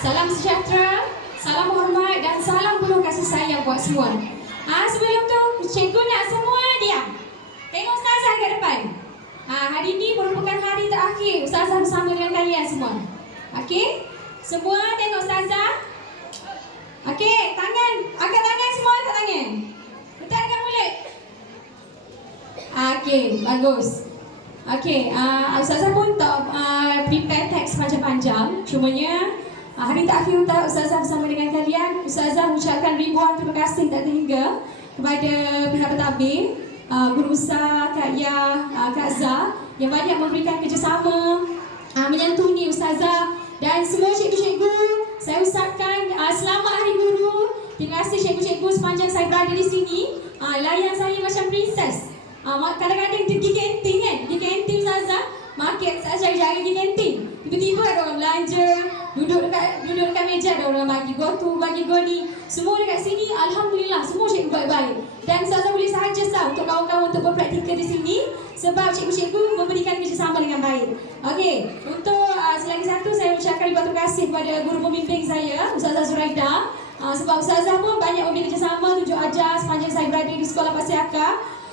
salam sejahtera, salam hormat dan salam penuh kasih sayang buat semua. Ah sebelum tu, cikgu nak semua diam. Tengok ustazah kat depan. Ah hari ini merupakan hari terakhir ustazah bersama dengan kalian semua. Okey? Semua tengok ustazah. Okey, tangan, angkat tangan semua angkat tangan. Letakkan mulut. Ah, Okey, bagus. Okey, uh, Ustazah pun tak uh, prepare teks panjang-panjang. Cumanya uh, hari terakhir untuk Ustazah bersama dengan kalian, Ustazah mengucapkan ribuan terima kasih tak terhingga kepada pihak pentadbir, uh, Guru Besar, Kak Ya, uh, Kak Zah yang banyak memberikan kerjasama menyantuni Ustazah dan semua cikgu-cikgu saya ucapkan selamat Hari Guru. Terima kasih cikgu-cikgu sepanjang saya berada di sini. Layan saya macam princess. Kadang-kadang pergi kantin kan, pergi kantin Ustazah, market saya cari-cari pergi kantin. Tiba-tiba ada orang belanja, duduk dekat duduk dekat meja ada orang bagi go tu, bagi go ni. Semua dekat sini alhamdulillah semua cikgu baik-baik. Dan Ustazah boleh sahaja sah untuk kawan-kawan untuk berpraktikal di sini sebab cikgu-cikgu memberikan kerjasama dengan baik. Okey, untuk uh, selagi satu saya ucapkan ribuan terima kasih kepada guru pembimbing saya, Ustazah Zuraida. Uh, sebab Ustazah pun banyak memberi kerjasama tunjuk ajar sepanjang saya berada di sekolah Pasiaka.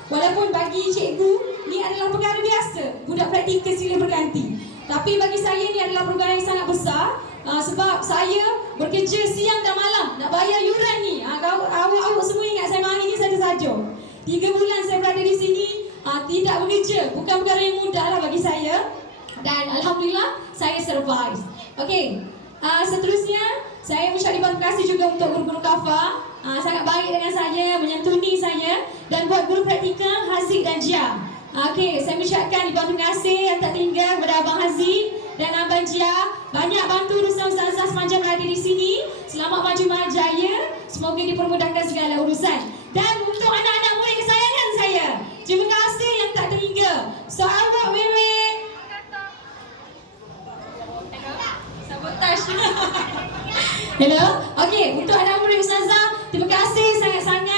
Walaupun bagi cikgu ni adalah perkara biasa, budak praktikal silih berganti. Tapi bagi saya ni adalah perkara yang sangat besar uh, sebab saya bekerja siang dan malam nak bayar yuran ni. Uh, awak-awak semua ingat saya mari ni saja saja. Tiga bulan saya berada di sini uh, tidak bekerja, bukan perkara yang mudah lah bagi saya. Dan Alhamdulillah saya survive. Okey, uh, seterusnya saya mengucapkan terima kasih juga untuk guru-guru kafa uh, sangat baik dengan saya, menyantuni saya dan buat guru praktikal Haziq dan Jia. Uh, Okey, saya mengucapkan terima kasih yang tak tinggal kepada Abang Haziq dan Abang Jia banyak bantu urusan ustazah sepanjang berada di sini. Selamat maju jaya. Semoga dipermudahkan segala urusan. Dan untuk anak-anak murid kesayangan saya, terima kasih yang tak terhingga. So, awak wewe. Sabotage. Hello. Okey, untuk anak murid ustazah, terima kasih sangat-sangat